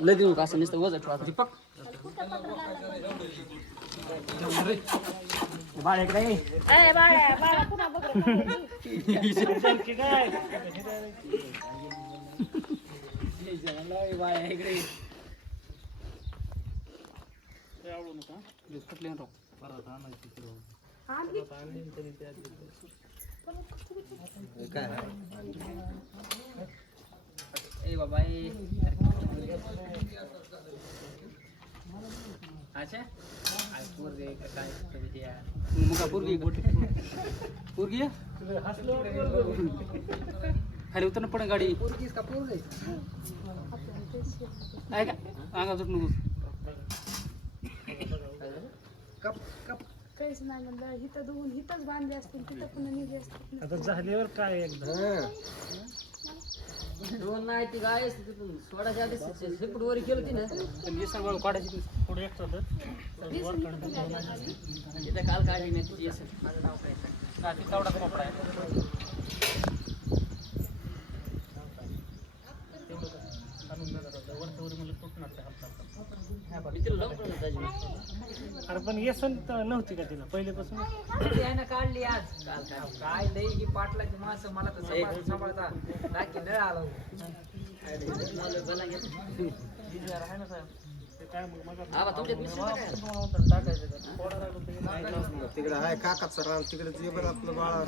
लय देऊ का असं नुसतं वजन ठेवा दीपक बाळ इकडे ये. ए बाबा अच्छा पोरगी काय मुगा पोरगी पोरगी खाली उतर ना पण गाडी पोरगी का पोरगी आहे का अंगा सुट नको कप कप काहीच नाही म्हणलं हिथं दोन हिथंच बांधले असतील तिथं पुन्हा निघले असतील आता झाल्यावर काय एकदा दोन नाही ती गाय असते तिथून सोडायच्या आधी शेपूट वर केलं ती ना पण सगळं काढायची पुढे एक्स्ट्रा तिथं काल काढली नाही तुझी असेल माझं नाव काय काठी तेवढा कपडा आहे अरे पण येसन नव्हती का तिला पहिलेपासून त्यानं काढली आज काल काय लई ही पाटलाची माणसं मला तर सांभाळता टाकी नळ आला तिकडे आहे काकाचं रान तिकडे जे बरं आपलं बाळा